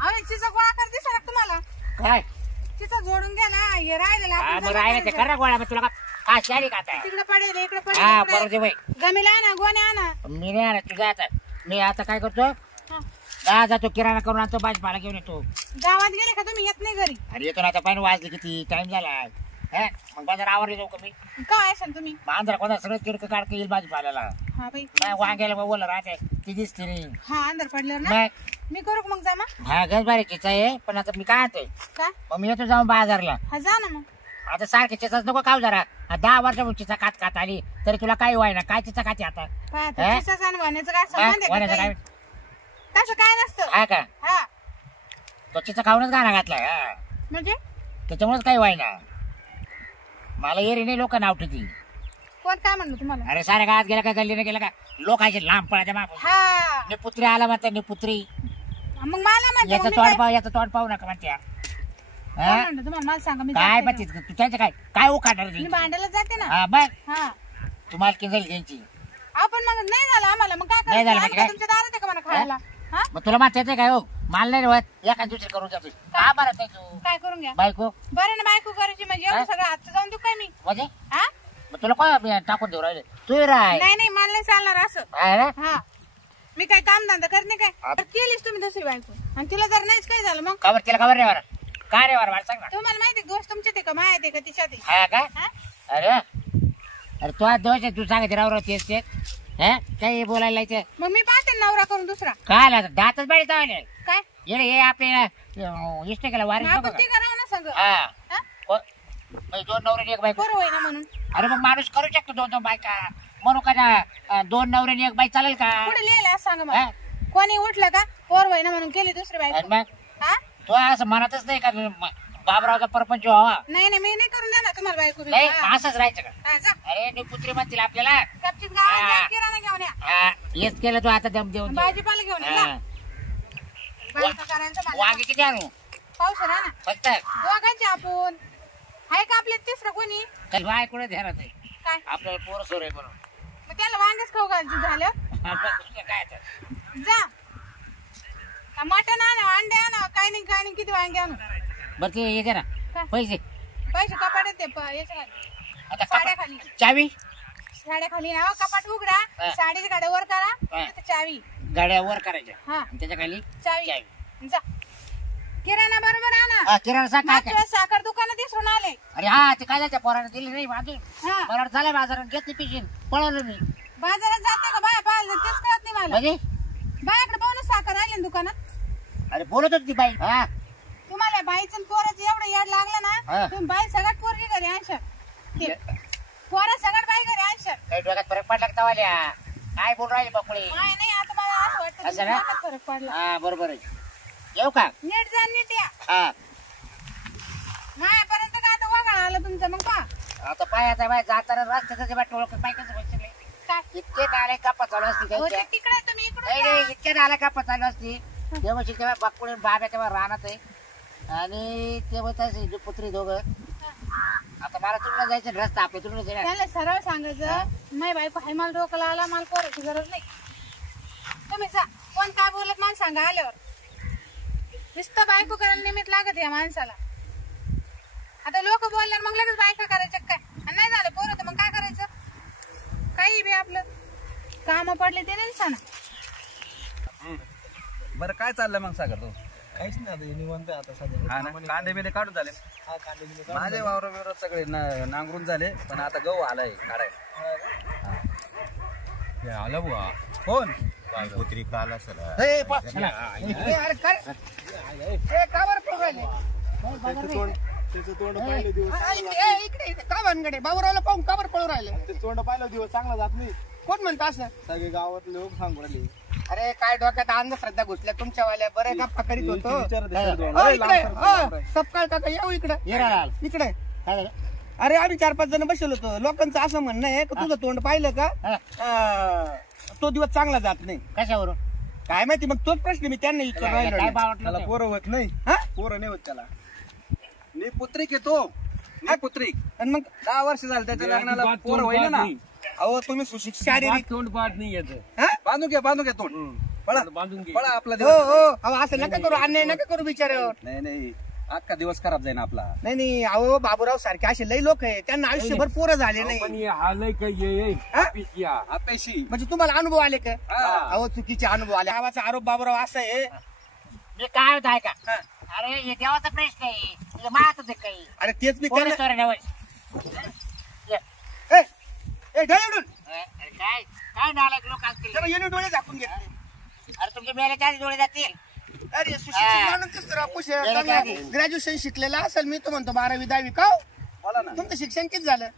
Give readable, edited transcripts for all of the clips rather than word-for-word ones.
अरे चिचा गोळा कर दिसा तुम्हाला काय चिचा जोडून घ्या ना हे राहिलेला मग राहिलं ते करा गोळा मग तुला का शारी का आता तिकडे पडेल इकडे हा पडेल बरोबर बाई गमीला आणा गोण्या आणा मी नाही आला तुझा आता मी आता काय करतो का जातो किराणा करून आणतो भाजीपाला घेऊन येतो गावात गेले का तुम्ही येत नाही घरी अरे येतो ना आता पाहिजे वाजले किती टाइम झाला मग बाजार आवरले जाऊ का मी काय असाल तुम्ही आंध्रा कोणा सगळं किडक काढता येईल भाजीपाल्याला हा बाई वांग्याला बोल राहते ती दिसते नाही हा अंधार पडल्यावर ना मी करू मग जमा हा गज बारीकीच आहे पण आता मी काय आणतोय काय मग मी येतो जाऊन बाजारला हा जा ना मग आता सारखे चिचाच नको खाऊ जरा 10 वर्ष चिचा खात खात आली तरी तुला काय व्हायना काय चिचा खाते आता वाण्याचं काय संबंध आहे काय तसं काय नसतं हा का हा तो चिचा खाऊनच गाणं घातलाय म्हणजे त्याच्यामुळेच काही व्हायना मला एरी नाही लोक नाव ठेवती कोण काय म्हणलं तुम्हाला अरे साऱ्या गावात गेला का गल्लीने गेला का लोकांचे लांब पळायच्या माग हा निपुत्री आला म्हणते निपुत्री मग मला म्हणते याचं तोंड पाहू याचं तोंड पाहू नका म्हणत्या तुम्हाला मला सांगा मी काय म्हणते तू त्यांचं काय काय उखाडणार मी भांडायला जाते ना हा बघ हा तुम्हाला किती झाली त्यांची आपण मग नाही झालं आम्हाला मग काय नाही झालं करायचं म्हणजे तुमच्या दारात आहे का मला खायला हा मग तुला माहिती येते काय हो मला नाही होत एका दुसरी करून जातो का बरं नाही तू काय करून घ्या बायको बरं ना बायको करायची म्हणजे एवढं सगळं हातचं जाऊन देऊ काय मी म्हणजे हा मग तुला काय टाकून देऊ राहिले तू राय नाही नाही मला नाही चालणार असं आहे ना हा मी काय काम धंदा करत नाही काय तर केलीच तुम्ही दुसरी बायको आणि तिला जर नाहीच काय झालं मग खबर तिला खबर नाही बरं काय रे बरं मला सांग ना तुम्हाला माहिती दोष तुमचे ते का माया ते का तिच्यात हा का अरे अरे तू आज दोष तू सांगते राव तेच तेच हा काही बोलायला येते मग मी पाहते नवरा करून दुसरा काय आता दातच बाळी चावले काय येणे हे आपले इष्ट केला वारी आपण ते करावं ना सगळं हा दोन नवरे एक बायको बरोबर आहे ना म्हणून अरे मग माणूस करू शकतो दोन दोन बायका म्हणू का ना दोन नवरे एक बाई चालेल का पुढे लिहिलं सांगा मला कोणी उठलं का पोर ना म्हणून केली दुसरी बायको मग हा तो असं म्हणतच नाही का बाबरावचा परपंच व्हावा नाही नाही मी नाही करून देणार तुम्हाला बायको नाही असंच राहायचं का हा, जा. अरे निपुत्री म्हणतील आपल्याला कपचित गावात जा, किराणा घेऊन या हा हेच केलं तू आता दम देऊन दे. भाजीपाला घेऊन या जा. बायका करायचं मला. वांगे किती आणू पाऊस आहे ना फक्त दोघांचे आपण आहे का आपल्या तिसरं कोणी चल बाय कुठे ध्यानात आहे काय आपल्याला पोरं सोर आहे म्हणून मग त्याला वांगेच खाऊ घालची झालं हा, बस दुसरं काय तर. जा का मटण आणा अंडे आणा काय नाही किती वांगे आणू बरं ते हे दे ना काय? पैसे पैसे कपाटात ते याच्या खाली आता साड्या खाली चावी साड्या खाली ना कपाट उघडा हा. साडीची गाड्या वर करा हा. तिथं चावी गाड्या वर करायच्या हा आणि त्याच्या खाली चावी जा किराणा बरोबर आणा हा, किराणा सांग काय मागच्या वेळेस साखर दुकानात दिसून आले अरे हा ते काय जायचं पोराने दिली नाही बाजू हा मला झालं बाजारात घेतली पिशीन पळवलं मी बाजारात जाते का बाय पाहिलं तेच कळत नाही मला म्हणजे बायाकडे पाहून साखर राहिले ना दुकानात अरे बोलत होती बाई हा तुम्हाला बाईचं आणि पोराचं एवढं याड लागलं हा. ना तुम्ही बाई सगळ्यात पोरगी घरी आणशाल पोरा सगळ्यात बाई घरी आणशाल काही डोक्यात फरक पडला का तवाल्या काय बोल राहिले बकुळे नाही नाही आता मला असं वाटतं असं तुमच्या ना? डोक्यात फरक पडला हा बरोबर आहे येऊ का नीट जा नीट या हा मायापर्यंत काय आता वगळा आलं तुमचं मग पा आता पाय आता बाय जाताना रस्त्याचं बॅट ओळख पाय कसं बसले काय इतके नाले कापा चालू असते हो, त्यांच्या ते तिकडे तुम्ही नाही इकडे नाही इतके नाले कापा चालू असते तेव्हा तेव्हा बकुळे बाब्या तेव्हा राहणार आहे आणि तेव्हा त्याचे पुत्री दोघं आता मला तुला जायचं रस्ता आपल्या तुला जायचं त्याला सरळ सांगायचं नाही बायको हाय मला डोकं आला मला पोराची गरज नाही तुम्ही जा कोण काय बोलत मला सांगा आल्यावर नुसतं बायको करायला निमित्त लागत या माणसाला आता लोक बोलल्यावर मग लगेच बायका करायच्या काय आणि नाही झालं पोरं तर मग काय करायचं काही बी आपलं काम पडले ते नाही सांगा बरं काय चाललंय मग सागर तू काहीच नाही निवंत आता सध्या हा ना कांदे बिंदे काढून झाले हा कांदे बिंदे माझे वावर बिवर सगळे नांगरून झाले पण आता गहू आलाय काढाय आला बुवा कोण पुत्री काल असेल त्याचं तोंड पाहिलं दिवस का भानगडे बाबूरावला पाहून का बरं पळू राहिले ते तोंड पाहिलं दिवस चांगला जात नाही कोण म्हणतं असं सगळे गावातले लोक सांगू राहिले अरे काय डोक्यात अंधश्रद्धा घुसल्या तुमच्या वाल्या बरे गप्पा करीत होतो विचार सपकाळ काका येऊ इकडे येणार इकडे काय झालं अरे आम्ही 4-5 जण बसलो होतो लोकांचं असं म्हणणं आहे की तुझं तोंड पाहिलं का तो दिवस चांगला जात नाही कशावरून काय माहिती मग तोच प्रश्न मी त्यांना काय विचारला त्याला बावटलं पोरं होत नाही हा पोरं नाही होत त्याला मी पुत्रिक येतो मी पुत्रिक आणि मग 10 वर्ष झालं त्याच्या लग्नाला पोरं होईल ना अहो तुम्ही सुशिक्षित शारीरिक तोंड पाठ नाही येत हा? बांधू घ्या तोंड पळा बांधून घे. पळा आपला हो दिवस हो अहो, असं नका करू, अन्याय नका करू बिचाऱ्यावर. नाही नाही अख्खा दिवस खराब जाईन आपला. नाही नाही अहो बाबूराव सारखे असे लई लोक आहे, त्यांना आयुष्यभर पोरं झाले पण नाही. हे हालय काय ये हा? पिकिया. अपेशी म्हणजे तुम्हाला अनुभव आले का? हा. अहो चुकीचे अनुभव आले. गावाचा आरोप बाबूराव असा आहे. मी काय होत आहे का हा. अरे हे देवाचा प्रश्न आहे तुझं मातच आहे काही अरे तेच मी कोण त्यांना चोऱ्या नवल ए, ए, ढळ उडून. अरे काय काय नालायक लोक असतील जरा येणे डोळे झाकून घेतले. अरे तुमच्या मेल्याच्या आधी डोळे जातील. अरे सुशिक्षित हा. माणूस दिसतो राव, पुष्य. गेलं चांगला का आधी? ग्रॅज्युएशन शिकलेला असेल, मी तो म्हणतो 12वी 10वी का हो? बोला ना. तुमचं शिक्षण किती झालं?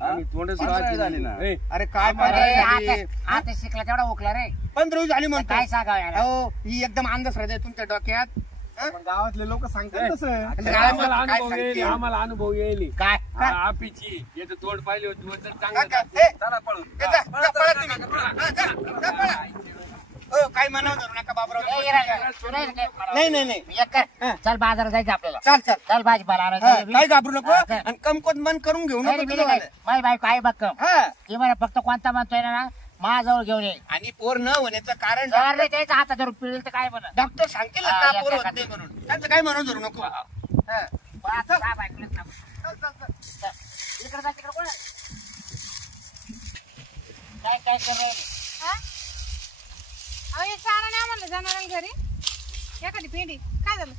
आणि तोंडच 15 राहते झाली ना. ए, अरे काय अरे 15वी झाली? आता शिकला तेवढा उकला रे 15वी झाली म्हणतो. काय सांगावं याला? हो ही एकदम अंधश्रद्धा आहे तुमच्या डोक्यात. हा? पण गावातले लोक सांगतात ए, तसं. अच्छा, अरे आम्हाला काय अनुभव सांगते? येईल आम्हाला अनुभव येईल. काय आपिची याचं तोंड पाहिले होते वर तर हा चांगलं का? जातं. ए, चला पळू. ए, जा, जा, पळा तुम्ही. हा, जा, जा, पळा. हो काय म्हणावं धरू नका बाबूराव. ए, इरा, तू नाही रे. नाही नाही नाही एक कर हा. चल बाजारात जायचं आपल्याला चाल चाल. चल भाजीपाला हा, आणायचं काय घाबरू नको हा, चल. आणि कमकोत मन करून घेऊ नको तुझं वालं. माझी बायको आहे बघ हा ती म्हणे फक्त कोणता म्हणतोय ना माझ्याजवळ घेऊन ये आणि पोर न होण्याचं कारण जर नाही त्याच्या हातात जर पिळेल तर काय म्हणा डॉक्टर सांगतील ना हा, का या पोर होत त्या नाही म्हणून. त्यांचं काय म्हणून धरू नको. हा. इकडे जा तिकडे कोण आहे? काय काय कर राहिले हा? अहो हे चारा नाही म्हणलं जनावरांना घरी एखादी पेंडी काय झालं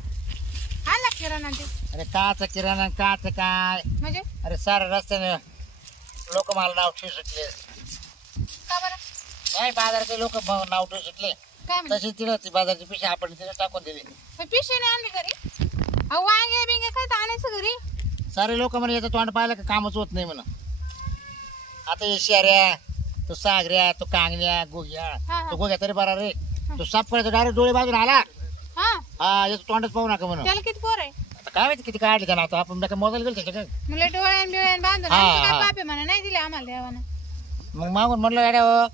आला किराणा ते अरे काच किराणा काच काय म्हणजे अरे सारे रस्त्याने लोक मला नाव ठेवू सुटले का बरं नाही बाजाराचे लोक नाव ठेवू सुटले काय म्हणजे तशी तिला ती बाजारची पिशी आपण तिला टाकून दिली पिशवी नाही आणली घरी अहो वांगे बिंगे काय तर आणायचं घरी सारे लोक म्हणे याचं तोंड पाहिलं का कामच होत नाही म्हणा आता हे शेऱ्या तो सागऱ्या तो कांगण्या गोग्या हा. तो गोग्या तरी बरा रे तो साप करायचा डायरेक्ट डोळे बाजून आला हा हा याचं तोंडच पाहू नका म्हणून त्याला किती पोर आहे आता काय माहिती किती काढले त्याला आता आपण काय मोबाईल गेलो त्याच्या काय मला डोळ्यान बिळ्यान बांधून हा, आमचे काय हा. बापे म्हणा नाही दिले आम्हाला देवानं मग मागून म्हणलं गाड्या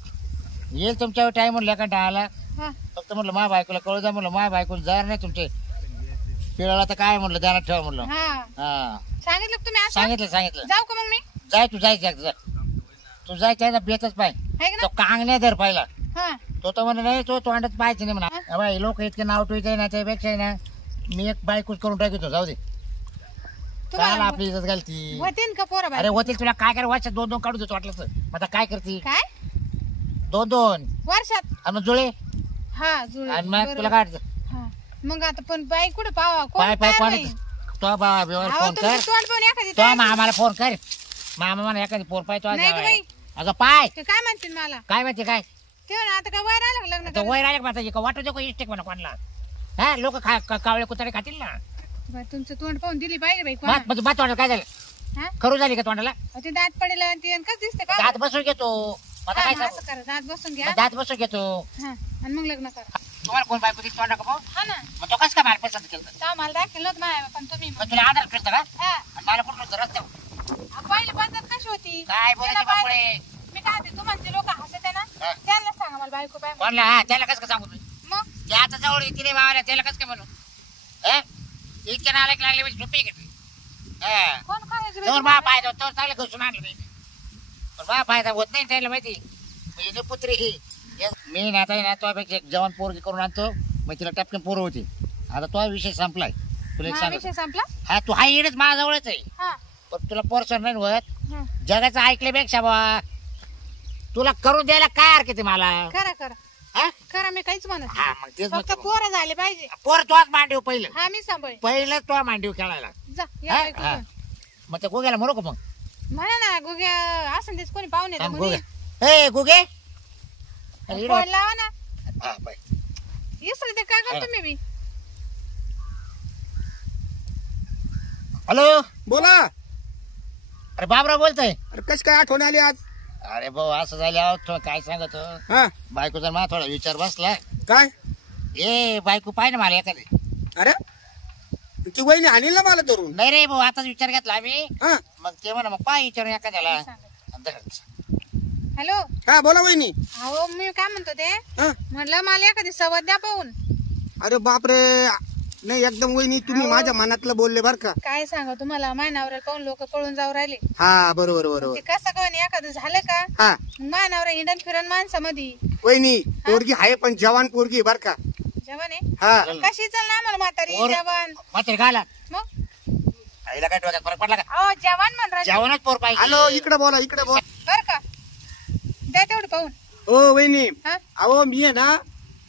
येईल तुमच्या टाइम म्हणलं एका टाळाला हा फक्त म्हणलं माझ्या बायकोला कळू द्या म्हणलं माझ्या बायकोला जाणार नाही तुमचे पिळाला तर काय म्हणलं ध्यानात ठेवा म्हणलं हा हा सांगितलं का तुम्ही असं सांगितलं जाऊ का मग मी जाय तू जायचं तू जायचं आहे ना बेतच पाय आहे का तो कांगण्या धर पाहिला ना हा तो तर म्हणे नाही तो तोंडच पाहायचं नाही म्हणा बाई लोक इतके नाव ठेवायचे ना त्यापेक्षा ना मी एक बायकोच करून टाकतो जाऊ दे काय तुम्हाला आपली इज्जत घालती होतीन का पोरं अरे बाई होतील तुला काय कर वर्षात 2-2 काढू देतो वाटलं तर मग आता काय करते काय 2-2 वर्षात आणि मग जुळे हा जुळ आणि मग तुला काढतं हा मग आता पण बाई कुठे पावा पाय कोण पाय तयार कोण नाही. तो बाबावर अहो, फोन तुमचं कर तोंड पाहून एखादी तो तयार मामाला फोन कर मामा म्हणा एखादी पोर पाय तो नाही गं बाई. अगं पाय ते काय म्हणतील मला काय माहिती काय ते म्हणा, आता काय वय राहिलं का लग्न तो करायला? वय राहिले माझा का वाटू दे इष्टेक म्हणा कोणाला हा लोक कावळे कुत्रे खातील ना बाई, तुमचं तोंड पाहून दिली पाहिजे बाई बात कोणा म्हणजे बात तोंडाला काय झालं हा करू झाली का तोंडाला अहो, ते दात पडेल आणि ते कसं दिसते का दात बसून घेतो आता हा, काय मग सांगू असं करा दात बसून घ्या मग दात बसून घेतो हा आणि मग लग्न करा तुम्हाला कोण बायको दिसतो तोंडा का भाऊ? हा ना मग तो कसं काय मला पसंत केलं तेव्हा मला दाखवलं होतं माझ्या पण तुम्ही मग तुला आधार करतो का हा आणि मला कुठं होतं रस्त्यावर अहो, पहिली पद्धत कशी होती काय त्याला बोलायचं बापुडे मी काय म्हणते तुम्हाला जे लोक हसत आहे ना हा. त्यांना सांगा मला बायको बाय कोणला हा त्याला कसं काय सांगू तुम्ही मग ते आता जवळ येते रे बाबाला त्याला कसं काय म्हणू हा इतक्या नालायक लागले म्हणजे झोपी घेतली हा कोण काय तोर बा फायदा तोर चांगलं घुसून आणलं नाही पण बा फायदा होत नाही त्याला माहिती म्हणजे पुत्री ही मी नाता ना तो जेवण पोरगी करून आणतो मग तिला टपकन पोरं होती आता तो विषय संपलाय तुला एक विषय सांगतो संपला हा तू हा येणच माझ्याजवळच आहे हा पण तुला पोरसर नाही होत हा. जगाचं ऐकल्यापेक्षा बा तुला करून द्यायला काय हरकत आहे मला करा करा हा करा मी काहीच म्हणत नाही. हा, मग तेच फक्त म्हणतो. पोरं झाले पाहिजे पोर तोच मांडीव पहिलं हा मी सांभाळेन पहिलं तो मांडीव खेळायला जा या हा? बायको हा. घेऊन. मग त्या गोग्याला म्हणू का मग म्हणा ना गुग्या असं तेच कोणी पाहुणे थांब, मुली गोग्या ए गोगे अरे इकडं फोन लावा ना हा, बाय. इसले ते काय करतो मी बी हॅलो बोला. अरे बाबराव बोलतोय अरे कशी काय आठवण आली आज? अरे भाऊ असं झालं काय सांगतो हा बायको जर मला थोडा विचार बसला काय? ए बायको पाय ना मला एखादी अरे ती वहिनी आणील ना मला धरून. नाही रे भाऊ आताच विचार घेतला आम्ही हा मग ते म्हणा मग पाय विचार एखाद्याला हॅलो हा बोला वहिनी. अहो मी काय म्हणतो ते हा म्हटलं मला एखादी सवत द्या पाहून अरे बापरे नाही एकदम वहिनी तुम्ही माझ्या मनातलं बोलले बर का. काय सांगा तुम्हाला, माझ्या नवऱ्याला पाहून लोक कळून जाऊ राहिले. हा बरोबर बरोबर. ते कसं कळून एखादं झालं का हा माझ्या नवरा हिंडन फिरन माणसामध्ये. वहिनी पोरगी आहे पण जवान पोरगी बर का. जेवण आहे हा कशी चल ना आम्हाला म्हातारी जेवण म्हातारी घाला मग. आईला काय डोक्यात फरक पडला का? अहो जेवण म्हण राहिले जेवणच पोर पाहिजे. हॅलो इकडे बोला इकडे बोला. बर का, द्या तेवढं पाहून. हो वहिनी हा अहो मी आहे ना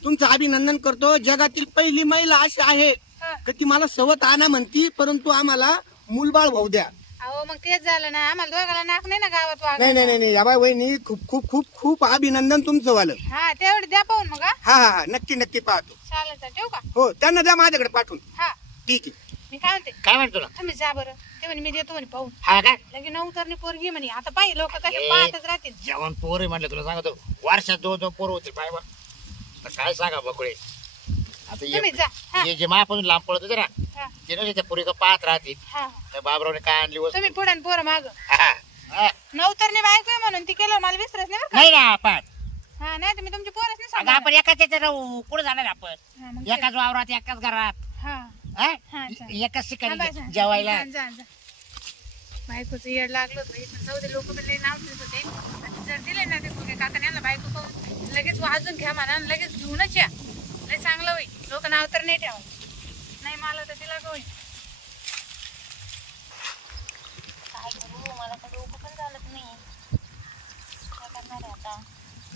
तुमचं अभिनंदन करतो. जगातील पहिली महिला अशी आहे हा. का ती मला सवत आणा म्हणती परंतु आम्हाला मूलबाळ भाऊ द्या. अहो मग तेच झालं ना, आम्हाला दोघाला नाक नाही ना गावात नाही वागायला. नाही नाही नाही या बाई वहिनी खूप खूप खूप खूप अभिनंदन तुमचं वालं. हा तेवढं द्या पाहून मग. हा हा हा हा नक्की नक्की पाहतो. चालेल तर ठेवू का. हो त्यांना द्या माझ्याकडे पाठवून. हा ठीक आहे. मी काय म्हणते, काय म्हणतो तुला? तुम्ही जा बरं. ते म्हणे मी देतो म्हणे पाहून. हा काय लगे नवतरणी पोरगी म्हणे. आता पाहिजे लोक कसे पाहतच राहतील. जेवण पोर आहे म्हणलं तुला सांगतो. वर्षात 2-2 पोरं होते पाय बा. आता काय सांगा बकुळे. आता तुम्ही जा. हा हे जे मापासून लांब पडत होते ना हा ते नव्हते त्या पुरी पाहत राहते. हा त्या बाबरावने काय आणली वस्तू. तुम्ही पुढे पोरं माग. हा, हा. नवतरणी बायको आहे म्हणून ती केलं मला विसरत नाही बरं का. नाही ना आपण हा नाही तर मी तुमची पोरच नाही आता सांगणार. आपण एकाच याच्यात राहू. कुठे जाणार आपण? हा, मग एकाच वावरात एकाच घरात हा हा? हा, चालेल. एकाच हा, ठिकाणी बस, हा. जेवायला. जा, जा, जा. बायकोचं येड लागलं होतं पण जाऊ दे. लोक पण लई नाव ठेवत होते. आणि जर दिले ना ते मुलगे काकाने याला बायको पाहून लगेच वाजून घ्या म्हणा आणि लगेच घेऊनच या. लई चांगलं होईल. लोक नाव तर नाही ठेवा. नाही मला तर तिला होईल. काय करू, मला तर डोकं पण चालत नाही. काय करणार आहे आता.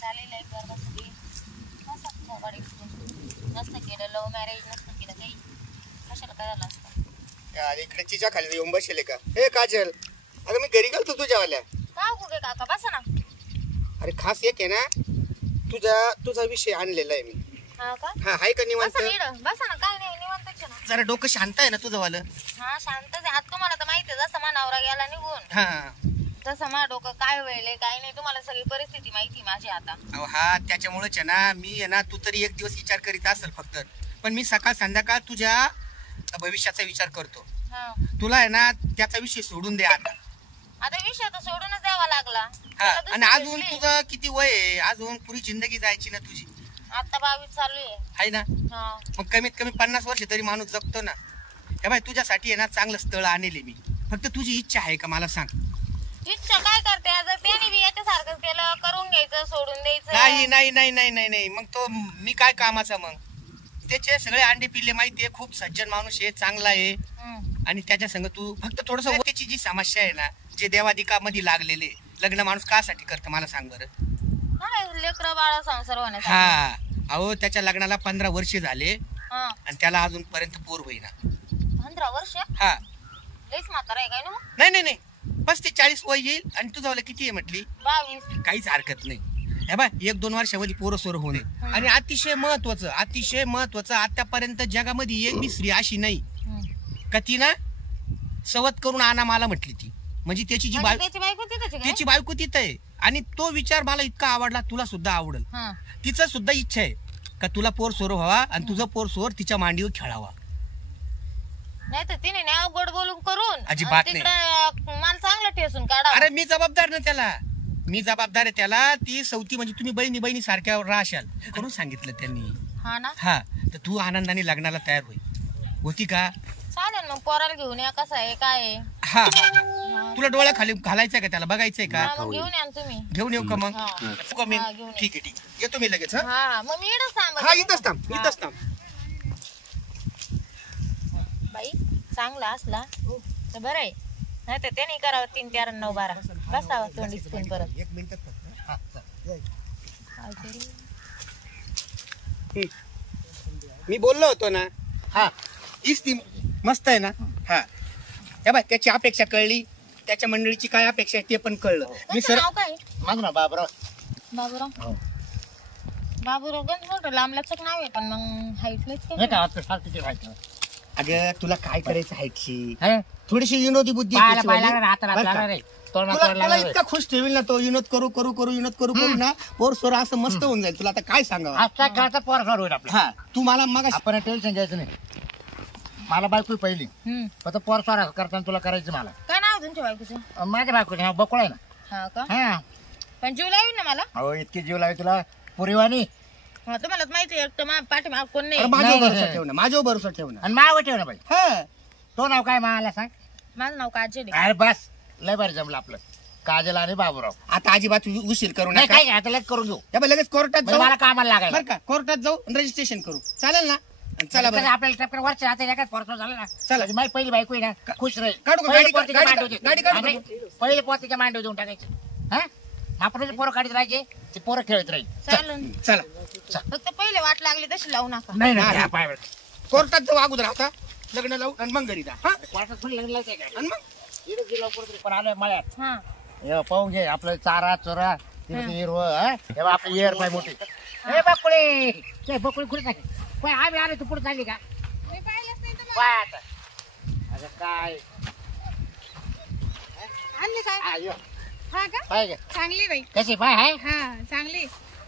झालेलं आहे गर्भासाठी. नसतं मोबाईल नसतं केलं, लव्ह मॅरेज नसतं केलं काही. कशाला काय झालं असतं. इकडे चिच्या खाली येऊन बसले का. हे काजल अगं मी घरी गेलतो तुझ्यावाल्या. का गुगे काका बसा ना. अरे खास एक आहे ना तुझा विषय आणलेला आहे मी. हा का, हा आहे का निवांत. बसा नीड बसा ना. काय नाही निवांतच आहे ना. जरा डोकं शांत आहे ना तुझं वालं. हा शांतच आहे. आता तुम्हाला तर माहिती आहे जसं मा नवरा गेला निघून हा तसं मा डोकं काय व्हायलंय काय नाही. तुम्हाला सगळी परिस्थिती माहिती माझी आता. अहो हा त्याच्यामुळेच आहे ना मी आहे ना तू तरी एक दिवस विचार करीत असेल फक्त पण मी सकाळ संध्याकाळ तुझ्या भविष्याचा विचार करतो. हा तुला आहे ना त्याचा विषय सोडून दे आता. आता विषय तर सोडूनच द्यावा लागला. हा मला दुसरी आणि अजून भेटली. तुझं किती वय आहे अजून पुरी जिंदगी जायची ना तुझी आता 22 चालू आहे. आहे ना. हा मग कमीत कमी 50 वर्ष तरी माणूस जगतो ना. हे बाय तुझ्यासाठी आहे ना चांगलं स्थळ आणले मी. फक्त तुझी इच्छा आहे का मला सांग. इच्छा काय करते. जर त्याने बी याच्यासारखं केलं करून घ्यायचं सोडून द्यायचं. नाही नाही नाही नाही नाही नाही मग तो मी काय कामाचा मग. त्याचे सगळे अंडे पिल्ले माहितीये. खूप सज्जन माणूस आहे चांगला आहे आणि त्याच्या संग तू फक्त थोडस त्याची जी समस्या आहे ना जे देवादिकामध्ये लागलेले लग्न माणूस कासाठी करतं मला सांग बरं. काय लेकरं बाळा संसार होण्यासाठी. हा अहो त्याच्या लग्नाला 15 वर्ष झाले हा आणि त्याला अजूनपर्यंत पोर होईना. 15 वर्ष हा लईच म्हातारा आहे काय ना मग. नाही नाही नाही 35-40 वय येईल आणि तुझं वाला किती आहे म्हटली. 22. काहीच हरकत नाही. हे बाय 1-2 वर्षामध्ये पोरं सोर होणे आणि अतिशय महत्वाचं आतापर्यंत जगामध्ये एक बी स्त्री अशी नाही का ती ना सवत करून आणा मला म्हटली ती. म्हणजे त्याची जी म्हणजे त्याची बायको तिथंच आहे काय? त्याची बायको तिथं आहे आणि तो विचार मला इतका आवडला तुला सुद्धा आवडेल. हा. तिचं सुद्धा इच्छा आहे का तुला पोर सोर व्हावा आणि तुझं पोर सोर तिच्या मांडीवर खेळावा. नाही तर तिने नाही अवघड बोलून करून अजिबात आणि नाही. तिकडं मला चांगलं ठेसून काढा. अरे मी जबाबदार ना त्याला. मी जबाबदार आहे त्याला. ती सवती म्हणजे तुम्ही बहिणी सारख्या राहशाल करून सांगितलं त्यांनी. हा ना हा तर तू आनंदाने लग्नाला तयार होती का. चालेल मग पोराला घेऊन या. कसं आहे काय आहे. हा तुला डोळ्या खाली घालायचंय का त्याला बघायचंय का. हा, मग घेऊन या ना तुम्ही. घेऊन येऊ का मग. हा. येऊ का मी? हा, घेऊन ये. ठीक आहे येतो मी लगेच. हा हा मग मी इकडंच थांबते. हा इथंच थांब. बाई चांगला असला तर बरं आहे. नाही तर त्याने करावं 3, 4, 9, 12 बसावं तोंडी स्पून परत. 1 मिनिट फक्त. हा चल. काय करू? मी बोललो होतो ना. हा हीच ती मस्त आहे ना. हा हे बाय त्याची अपेक्षा कळली. त्याच्या मंडळीची काय अपेक्षा आहे ते पण कळलं. मी तुमचं नाव काय? मग ना बाबराव. बाबूराव. हो. बाबूराव गंज मोठं लांबलचक नाव आहे पण मग हाईटलाच नाही काय. का आपलं सारखं ते व्हायचं. अगं तुला काय करायचं हाईटची हे? थोडीशी विनोदी बुद्धी आहे पाहायला त्याचीवाली. लागणार, हाताला बरं का? लागणार आहे. तोंडाला तुला लागणार आहे. इतका खुश ठेवील ना तो. विनोद करू ना पोर सोर असं मस्त होऊन जाईल. तुला आता काय सांगावं. आजचा काळचा पोर सोर होईल आपला. हा तू मला मग आपण टेन्शन घ्यायचं नाही. मला बायको पहिली फक्त पोर सोर करताना तुला करायचं मला. काय नाव तुमच्या बायकोचं? माझ्या बायको नाव बकुळा आहे ना. हा का. हा पण जीव लावीन ना मला. अहो इतकी जीव लावी तुला पुरीवानी. हा, तुम्हाला माहिती आहे पाठीमाग कोण नाही अरे माझ्यावर नाही, भरोसा नाही. ठेव ना, माझ्यावर भरोसा ठेव ना. आणि माव ठेव ना बाई. हा तो नाव काय मला सांग. माझं नाव काजल आहे. अरे बस लय भारी जमलं आपलं. काजल आणि बाबूराव. आता अजिबात उशीर करू नाही नका. काय आता लगेच करून घेऊ. या बाई, लगेच कोर्टात म्हणजे जाऊ मला कामाला लागायला. बरं का, कोर्टात जाऊ रजिस्ट्रेशन करू, चालेल ना? आणि चला कसं बरं, आपल्याला टपकन वरच्या हातात एकाच पोरसं झालं ना. चला. म्हणजे माझी पहिली बायको आहे ना खुश राहील. काढू का? पहिले गाडी- पोर तिच्या गाडी- मांडीवर दे. गाडी काढू का? आणि पहिले पोर तिच्या मांडीवर देऊन टाकायचं. हा आपण जे पोरं काढत राहायचे ते पोरं खेळत राहील. चालेल. चला फक्त पहिले वाट लागली तशी लावू नका. नाही नाही. नाही पाय कोर्टात जाऊ अगोदर, आता लग्न लावू आणि मग घरी जा. हा कोर्टात थोडी लग्न लावते काय. आणि मग इकडे गेलो कुठेतरी पण आलोय मळ्यात. हा हे पाहून घे आपलं चारा चोरा हिरवं. तेव्हा आपली एअर पाय मोठी. हे बकुळी ते बकुळी कुठे चालली. पाय आम्ही आले तू पुढे चालली का. मी पाहिलंच नाही तुम्हाला. पाय आता अगं काय आणली काय आयो हा का पाय घे चांगली बाई. कशी पाय आहे. हा चांगली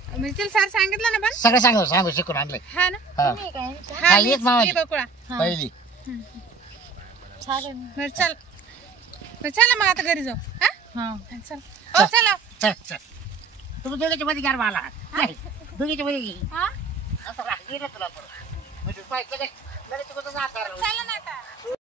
म्हणजे तुला सर सांगितलं ना पण. सगळं सांगू सांगू शिकून आणलंय. हा ना हा तुम्ही काय हा हा, मी येत मामाची. बकुळा. पहिली चालेल. बरं चल बरं चला मग आता घरी जाऊ. हा हा चल ओ चला. चल चल तुम्ही दोघीच्या मध्ये घ्या मला. दोघीच्या मध्ये घे. हा असं राहिलं तुला पण म्हणजे पाय लगेच लगेच तुझं जात चला ना आता.